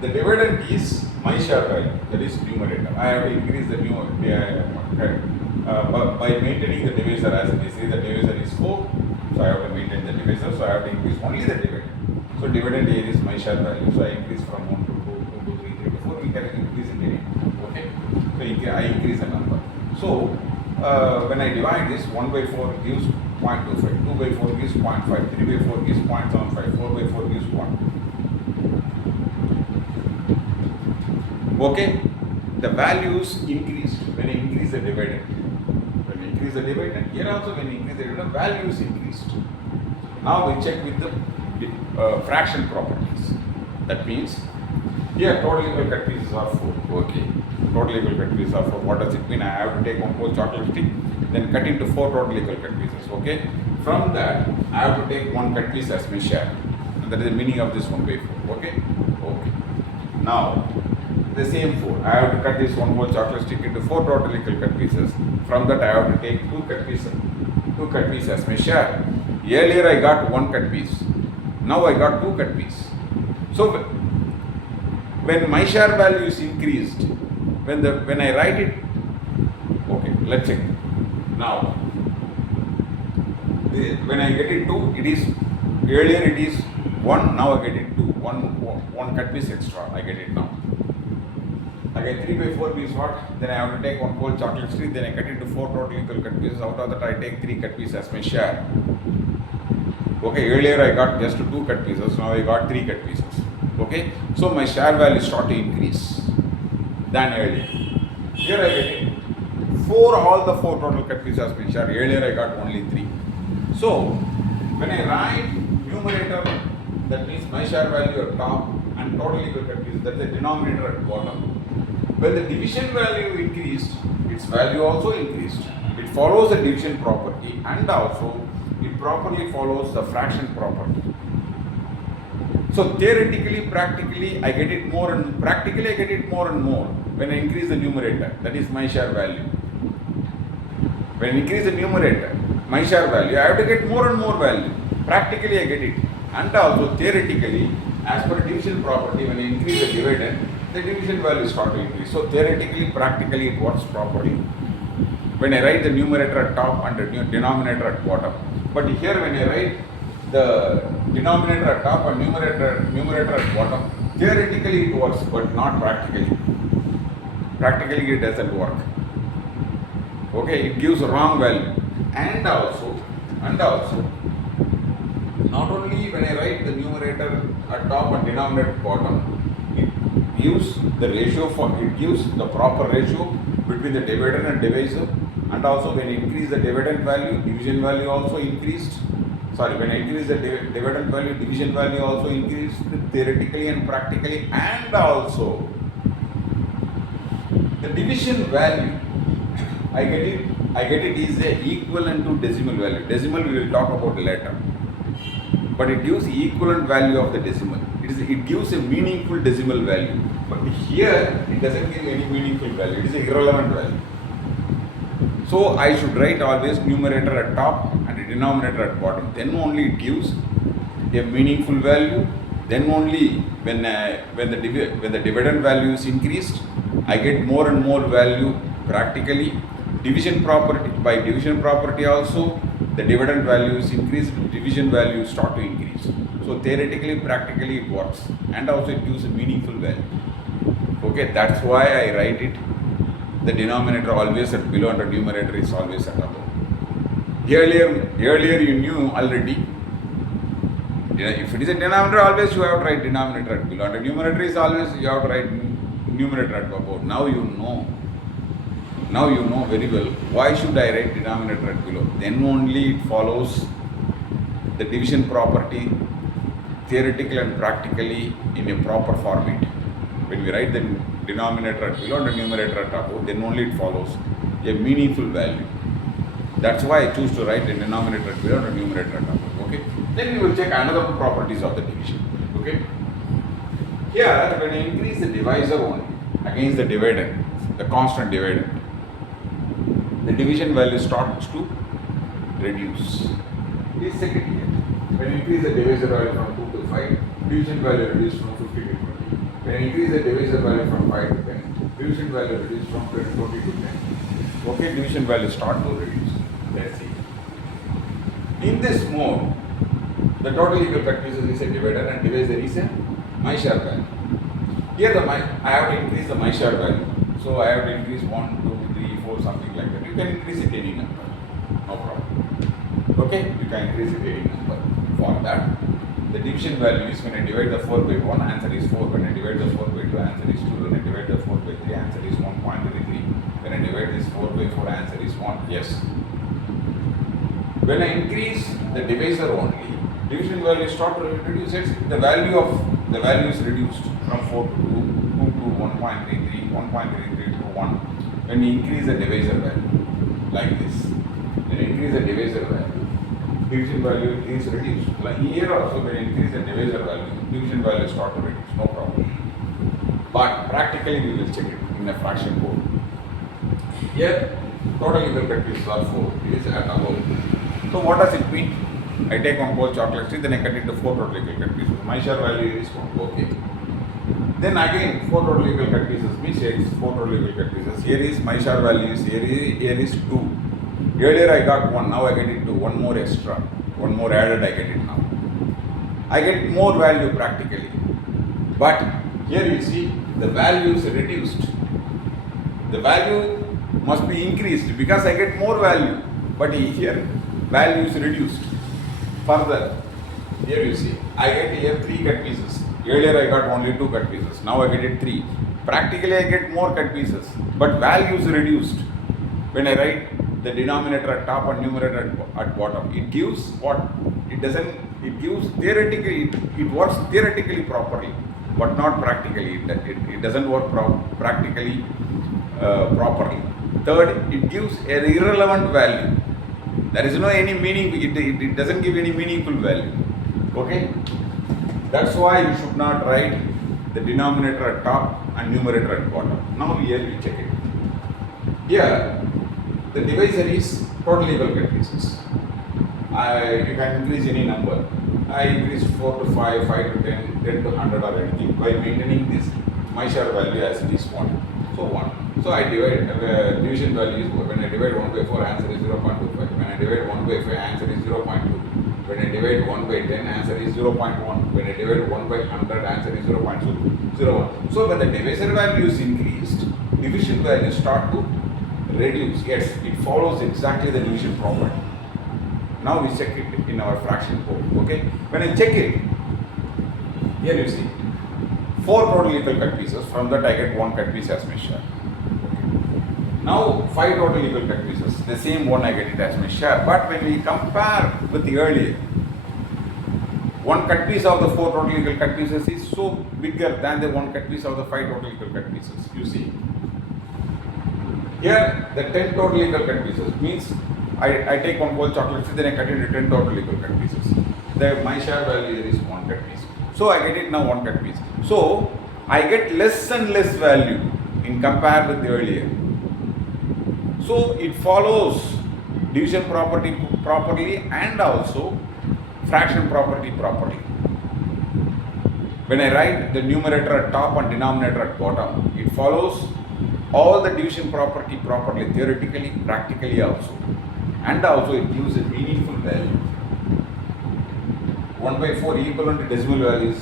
the dividend is Maishar value, that is numerator. I have to increase the by maintaining the divisor as it is. The divisor is 4, so I have to maintain the divisor, so I have to increase only the dividend. So dividend here is Maishar value, so I increase from 1 to 2, 2 to 3, 3 to 4, we can increase it again. Okay, so I increase the number. So when I divide this, 1 by 4 gives 0.25, 2 by 4 gives 0.5, 3 by 4 gives 0.75, 4 by 4 gives 1. Okay, the values increased when I increase the dividend. When I increase the dividend, here also when I increase the dividend, values increased. Now we check with the fraction properties. That means here total equal cut pieces are 4. Okay, total equal cut pieces are 4. What does it mean? I have to take one whole chocolate stick, then cut into 4 total equal cut pieces. Okay, from that I have to take one cut piece as my share, and that is the meaning of this 1 by 4. Okay, okay. Now the same 4. I have to cut this one whole chocolate stick into 4 total equal cut pieces. From that I have to take 2 cut pieces as my share. Earlier I got 1 cut piece. Now I got 2 cut piece. So when my share value is increased, when I write it, okay, let's check. Now when I get it 2, it is earlier it is 1. Now I get it 2. One cut piece extra. I get it now. Again 3 by 4 means what? Then I have to take one whole chocolate stick, then I cut into 4 total equal cut pieces. Out of that I take 3 cut pieces as my share. Okay, earlier I got just 2 cut pieces, now I got 3 cut pieces. Okay, so my share value start to increase than earlier. Here I get it 4, all the 4 total cut pieces as my share. Earlier I got only 3. So when I write numerator, that means my share value at top and total equal cut pieces, that's the denominator at bottom. When the division value increased, its value also increased. It follows the division property, and also it properly follows the fraction property. So theoretically, practically, I get it more and practically I get it more and more when I increase the numerator. That is my share value. When I increase the numerator, my share value, I have to get more and more value. Practically I get it, and also theoretically, as per division property, when I increase the dividend, the division value start to increase. So theoretically, practically it works properly when I write the numerator at top and the denominator at bottom. But here when I write the denominator at top and numerator at bottom, theoretically it works, but not practically. Practically it doesn't work. Okay, it gives a wrong value. And also, not only when I write the numerator at top and denominator at bottom, it gives the ratio it gives the proper ratio between the dividend and divisor, and also when I increase the dividend value, division value also increased. When I increase the dividend value, division value also increased theoretically and practically, and also the division value, I get it is a equivalent to decimal value. Decimal we will talk about later. But it gives equivalent value of the decimal. It gives a meaningful decimal value. But here it doesn't give any meaningful value. It is an irrelevant value. So I should write always numerator at top and the denominator at bottom. Then only it gives a meaningful value. Then only when the dividend value is increased, I get more and more value practically. By division property also, the dividend value is increased, division value start to increase. So theoretically, practically it works, and also it gives a meaningful value. Okay, that's why I write it. The denominator always at below and the numerator is always at above. Earlier you knew already. If it is a denominator, always you have to write denominator at below, and the numerator is always you have to write numerator at above. Now you know very well why should I write denominator at below. Then only it follows the division property theoretically and practically in a proper format. When we write the denominator at below and the numerator at above, then only it follows a meaningful value. That's why I choose to write the denominator at below and the numerator at above. Okay. Then we will check another properties of the division. Okay. Here, when I increase the divisor only against the dividend, the constant dividend, the division value starts to reduce. Please check it here. When I increase the divisor value from 2 to 5, division value reduced from 50 to 20. When I increase the divisor value from 5 to 10, division value reduced from 20 to 10. Okay, division value start to reduce. Let's see. In this mode, the total equal cut pieces is a divider and divisor is a my share value. Here I have to increase the my share value. So I have to increase 1, 2, 3, 4, something like that. You can increase it any number. No problem. Okay, you can increase it any number. For that, the division value is when I divide the 4 by 1, answer is 4. When I divide the 4 by 2, answer is 2. When I divide the 4 by 3, answer is 1.33. When I divide this 4 by 4, answer is 1. Yes. When I increase the divisor only, division value start to reduce. The value is reduced from 4 to 2 to 1.33, 1.33 to 1. When we increase the divisor value like this, when I increase the divisor value, division value is reduced. Like here also, when I increase the divisor value, division value start to reduce. No problem. But practically we will check it in a fraction code. Here, total equal cut pieces are 4. It is at above. So what does it mean? I take one whole chocolate stick, then I cut it into 4 total equal cut pieces. My share value is 1. Okay. Then again 4 total equal cut pieces means here is 4 total equal cut pieces. Here is my share value is here is 2. Earlier I got 1, now I get it 2. One more extra. One more added I get it now. I get more value practically. But here you see the value is reduced. The value must be increased because I get more value. But here value is reduced. Further, here you see, I get here 3 cut pieces. Earlier I got only 2 cut pieces. Now I get it 3. Practically I get more cut pieces, but value is reduced. When I write the denominator at top and numerator at bottom, it gives what? It doesn't, it gives theoretically, it works theoretically properly, but not practically. It doesn't work practically properly. Third, it gives an irrelevant value. There is no any meaning, it doesn't give any meaningful value. Okay? That's why you should not write the denominator at top and numerator at bottom. Now here we check it. Here, the divisor is total equal cut pieces. You can increase any number. I increase 4 to 5, 5 to 10, 10 to 100 or anything by maintaining this my share value as it is 1. So 1. So I divide, division value is, when I divide 1 by 4, answer is 0.25. When I divide 1 by 5, answer is 0.2. When I divide 1 by 10, answer is 0.1. When I divide 1 by 100, answer is 0.01. So when the divisor value is increased, division value start to reduce. Yes, it follows exactly the division property. Now we check it in our fraction code. Okay. When I check it, here you see 4 total equal cut pieces. From that I get 1 cut piece as my share. Now 5 total equal cut pieces. The same one I get it as my share. But when we compare with the earlier, 1 cut piece of the 4 total equal cut pieces is so bigger than the 1 cut piece of the 5 total equal cut pieces. You see. Here the 10 total equal cut pieces means I take one whole chocolate, then I cut it into 10 total equal cut pieces. My share value is 1 cut piece. So I get it now 1 cut piece. So I get less and less value in compared with the earlier. So it follows division property properly and also fraction property properly. When I write the numerator at top and denominator at bottom, it follows all the division property properly, theoretically, practically also. And also it gives a meaningful value. 1 by 4 equivalent to decimal value is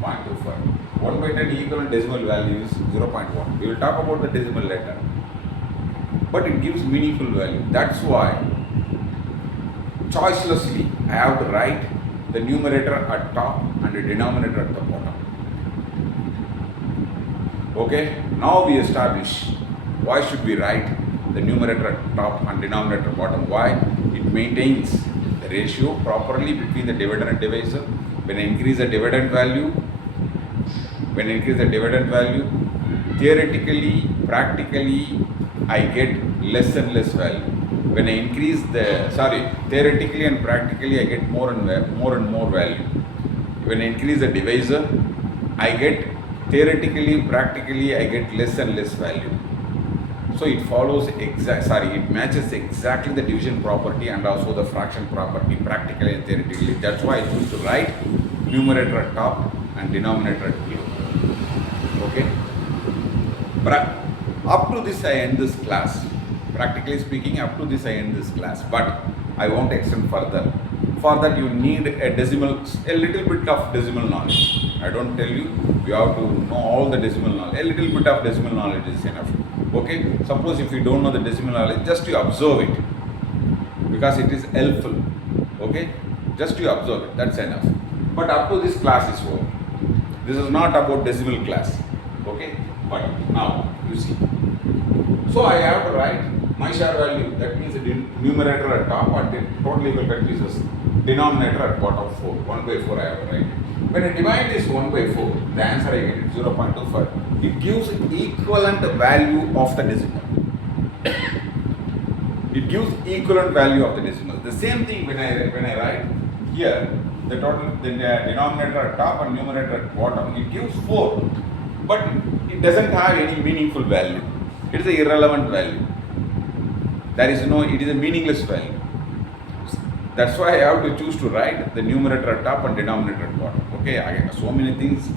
0.25. 1 by 10 equivalent decimal value is 0.1. We will talk about the decimal later. But it gives meaningful value. That's why choicelessly I have to write the numerator at top and the denominator at the bottom. Okay, now we establish why should we write the numerator at top and denominator at bottom. Why? It maintains the ratio properly between the dividend and divisor. When I increase the dividend value, theoretically, practically, I get less and less value. When I increase theoretically and practically, I get more and more value. when I increase the divisor, I get theoretically, practically, I get less and less value. So it follows it matches exactly the division property and also the fraction property practically and theoretically. That's why I choose to write numerator at top and denominator at below. Okay. But up to this I end this class. Practically speaking, up to this I end this class. But I won't extend further. For that you need a little bit of decimal knowledge. I don't tell you have to know all the decimal knowledge. A little bit of decimal knowledge is enough. Okay. Suppose if you don't know the decimal knowledge, just you observe it because it is helpful. Okay. Just you observe it. That's enough. But up to this class is over. This is not about decimal class. Okay. But now you see. So I have to write my share value. That means the numerator at top and the total equal cut pieces. Denominator at bottom 4. 1 by 4 I have to write. When I divide this 1 by 4, the answer I get is 0.25. It gives equivalent value of the decimal. It gives equivalent value of the decimal. The same thing when I write here, the denominator at top and numerator at bottom, it gives 4. But it doesn't have any meaningful value. It is an irrelevant value. It is a meaningless value. That's why I have to choose to write the numerator at top and denominator at bottom. Okay, so many things,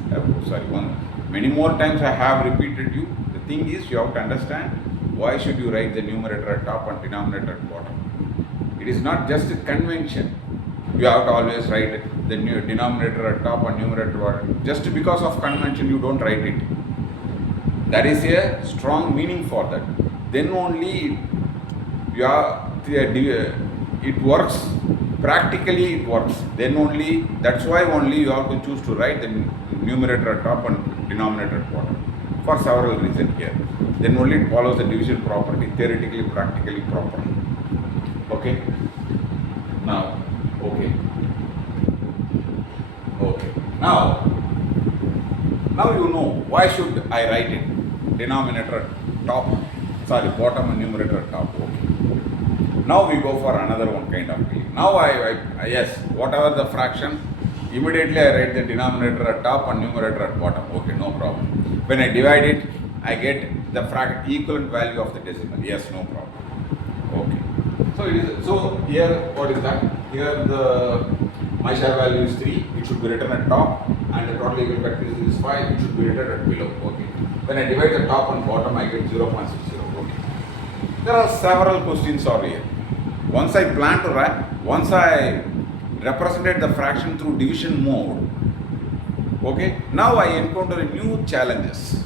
many more times I have repeated you. The thing is, you have to understand why should you write the numerator at top and denominator at bottom. It is not just a convention. You have to always write the denominator at top and numerator at bottom. Just because of convention, you don't write it. There is a strong meaning for that. Then only it works. Practically it works. That's why only you have to choose to write the numerator at top and denominator at bottom. For several reasons here. Then only it follows the division property, theoretically, practically proper. Okay. Now, okay. Now you know why should I write it? Denominator at bottom and numerator at top. Okay. Now we go for another one kind of thing. Now whatever the fraction, immediately I write the denominator at top and numerator at bottom. Okay, no problem. When I divide it, I get the equivalent value of the decimal. Yes, no problem. Okay. So here, what is that? Here my share value is 3. It should be written at top, and the total equal cut is 5. It should be written at below. Okay. When I divide the top and bottom, I get 0.60. Okay. There are several questions over here. Once I represented the fraction through division mode, okay, now I encounter new challenges.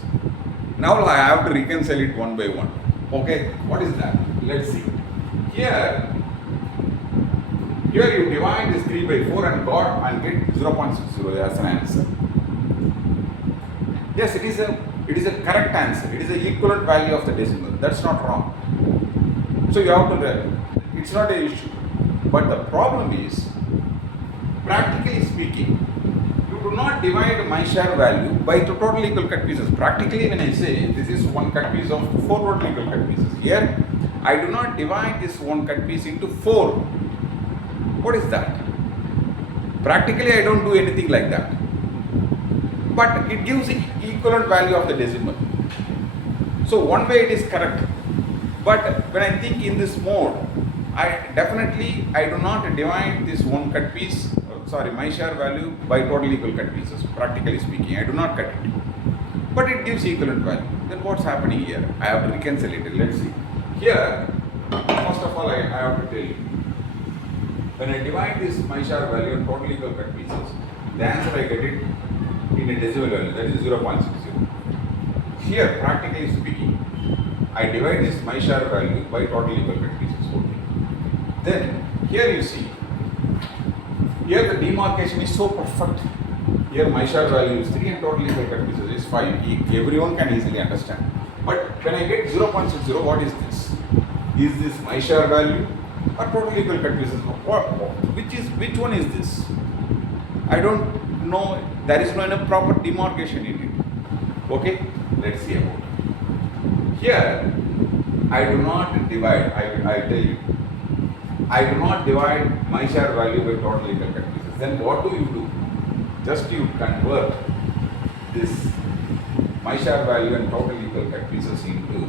Now I have to reconcile it one by one. Okay, what is that? Let's see. Here you divide this 3 by 4 and get 0.60 as an answer. Yes, it is a correct answer. It is the equivalent value of the decimal. That's not wrong. So you have to, it's not an issue. But the problem is, practically speaking, you do not divide my share value by the total equal cut pieces. Practically, when I say this is one cut piece of 4 total equal cut pieces, here I do not divide this one cut piece into 4. What is that? Practically, I don't do anything like that. But it gives the equivalent value of the decimal. So one way it is correct. But when I think in this mode, I do not divide this one cut piece, my share value by total equal cut pieces. Practically speaking, I do not cut it. But it gives equivalent value. Then what's happening here? I have to reconcile it. Let's see. Here, first of all, I have to tell you. When I divide this my share value and total equal cut pieces, the answer I get it in a decimal value, that is 0.60. Here, practically speaking, I divide this my share value by total equal cut pieces. Okay. Then here you see, here the demarcation is so perfect. Here my share value is 3 and total equal cut pieces is 5. Everyone can easily understand. But when I get 0.60, what is this? Is this my share value or total equal cut pieces? Which one is this? I don't know. There is no proper demarcation in it. Okay, let's see about it. Here, I do not divide. I tell you, I do not divide my share value by total equal cut pieces. Then what do you do? just you convert this Myshar value and total equal cut pieces into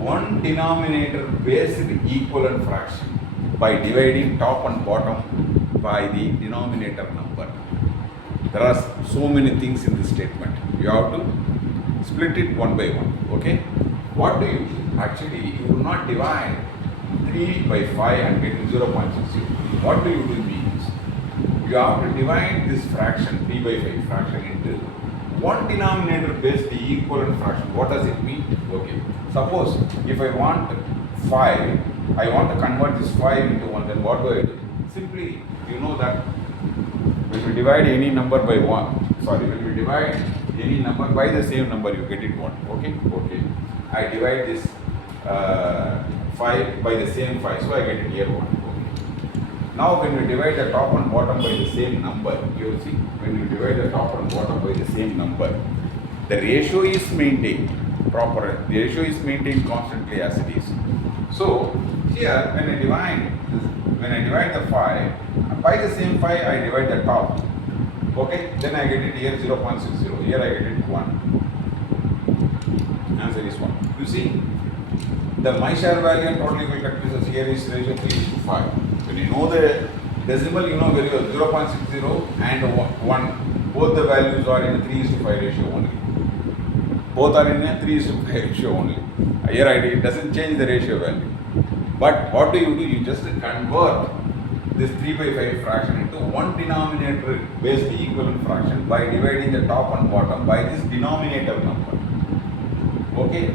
one denominator based equivalent fraction by dividing top and bottom by the denominator number. There are so many things in this statement. You have to split it one by one. Okay? What do you do? Actually, you do not divide 3 by 5 and get 0.60. What do you do means you have to divide this fraction 3 by 5 fraction into one denominator based equivalent fraction. What does it mean? Okay. Suppose if I want 5, I want to convert this 5 into 1, then what do I do? Simply, you know that when we divide any number by 1, when we divide any number by the same number, you get it 1. Okay? Okay. I divide this 5 by the same 5, so I get it here 1. Okay. Now when we divide the top and bottom by the same number, you will see, when you divide the top and bottom by the same number, the ratio is maintained proper. The ratio is maintained constantly as it is. So here when I divide the 5, by the same 5 I divide the top. Okay, then I get it here 0.60. Here I get it 1. Answer is 1. You see, the Myshar value and total equal cut pieces here is ratio 3:5. When you know the decimal, you know very well 0.60 and 1. Both the values are in a 3:5 ratio only. Both are in a 3:5 ratio only. Here it doesn't change the ratio value. But what do? You just convert this 3 by 5 fraction into one denominator based equivalent fraction by dividing the top and bottom by this denominator number. Okay,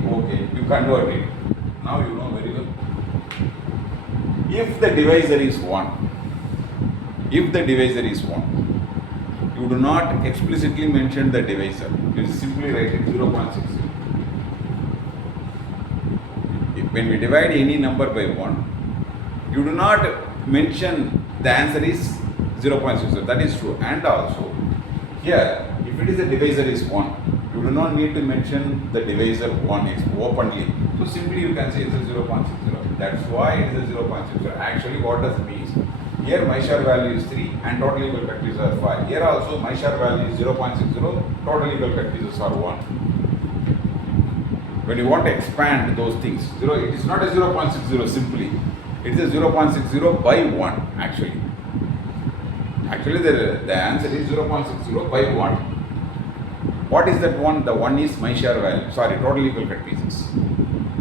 you convert it. Now you know very well. If the divisor is 1, you do not explicitly mention the divisor. You simply write it 0.60. When we divide any number by 1, you do not mention the answer is 0.60. That is true. And also, here, if it is the divisor is 1, you do not need to mention the divisor 1 openly. So simply you can say it's a 0.60. That's why it is a 0.60. Actually, what does it mean? Here Myshar value is 3 and total equal cut pieces are 5. Here also Myshar value is 0.60, total equal cut pieces are 1. When you want to expand those things, it is not a 0.60 simply. It is a 0.60 by 1 actually. Actually the answer is 0.60 by 1. What is that 1? The 1 is Myshar value, total equal cut pieces.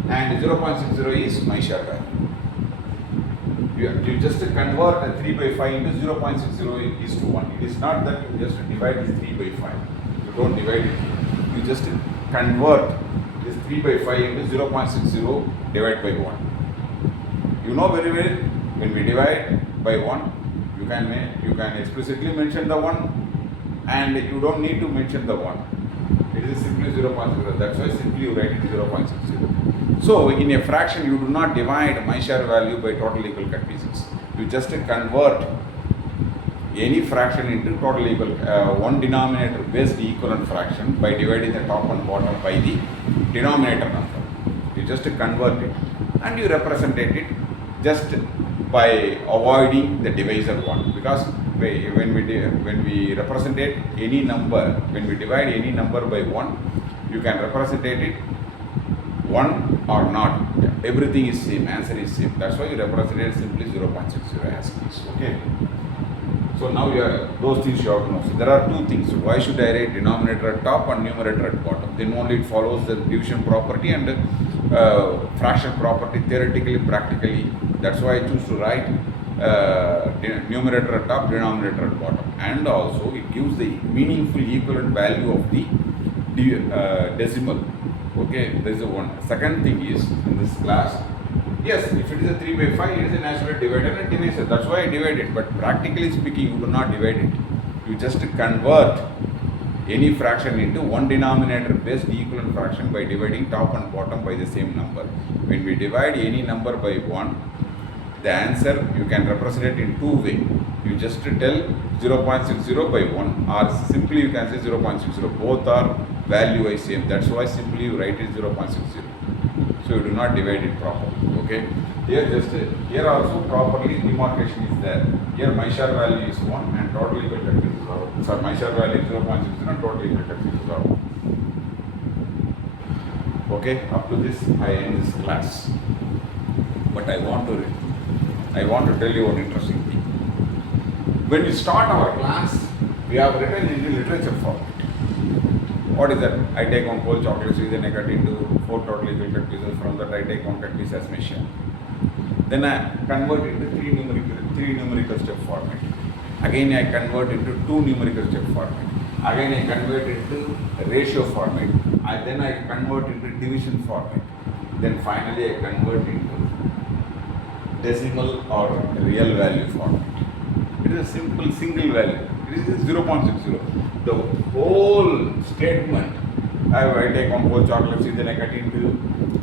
And 0.60 is Myshar value. You just convert a 3 by 5 into 0.60 is to 1. It is not that you just divide this 3 by 5. You don't divide it. You just convert this 3 by 5 into 0.60 divided by 1. You know very well, when we divide by 1, you can explicitly mention the 1 and you don't need to mention the 1. It is simply 0.0. That's why simply you write it 0.60. So in a fraction, you do not divide Myshar value by total equal cut pieces. You just convert any fraction into total equal, one denominator based equivalent fraction by dividing the top and bottom by the denominator number. You just convert it and you represent it just by avoiding the divisor 1, because when we represent any number, when we divide any number by 1, you can represent it 1 or not. Everything is same, answer is same. That's why you represent it simply 0.60 as is. Okay. So now those things you have to know. So there are two things. Why should I write denominator at top and numerator at bottom? Then only it follows the division property and fraction property theoretically, practically. That's why I choose to write numerator at top, denominator at bottom. And also it gives the meaningful equivalent value of the decimal. Okay, there is a one. Second thing is, in this class, yes, if it is a 3 by 5, it is a natural divider and divisor. That's why I divide it. But practically speaking, you do not divide it. You just convert any fraction into one denominator based equivalent fraction by dividing top and bottom by the same number. When we divide any number by 1, the answer you can represent it in two ways. You just tell 0.60 by 1, or simply you can say 0.60. Both are value is same. That's why simply you write it 0.60. So you do not divide it properly. Okay. Here also properly demarcation is there. Here my share value is 1 and total equal cut is 0. So my share value is 0.60 and total equal cut is 0. Okay, up to this I end this class. But I want to tell you one interesting thing. When we start our class, we have written in the literature format. What is that? I take one whole chocolate, then I cut into 4 total equal cut pieces. From that I take one cut piece as my share. Then I convert into 3 numerical step format. Again I convert into 2 numerical step format. Again I convert into ratio format. Then I convert into division format. Then finally I convert into decimal or real value format. It is a simple single value. It is 0.60. The whole statement, I take one whole chocolate, then I cut into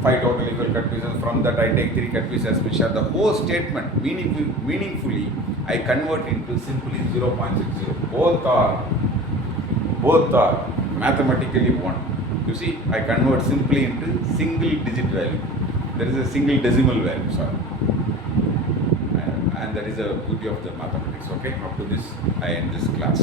5 total equal cut pieces. From that I take 3 cut pieces as my share. The whole statement meaningfully I convert into simply 0.60. Both are mathematically 1. You see, I convert simply into single digit value. There is a single decimal value, sorry. And that is the beauty of the mathematics. Okay, up to this I end this class.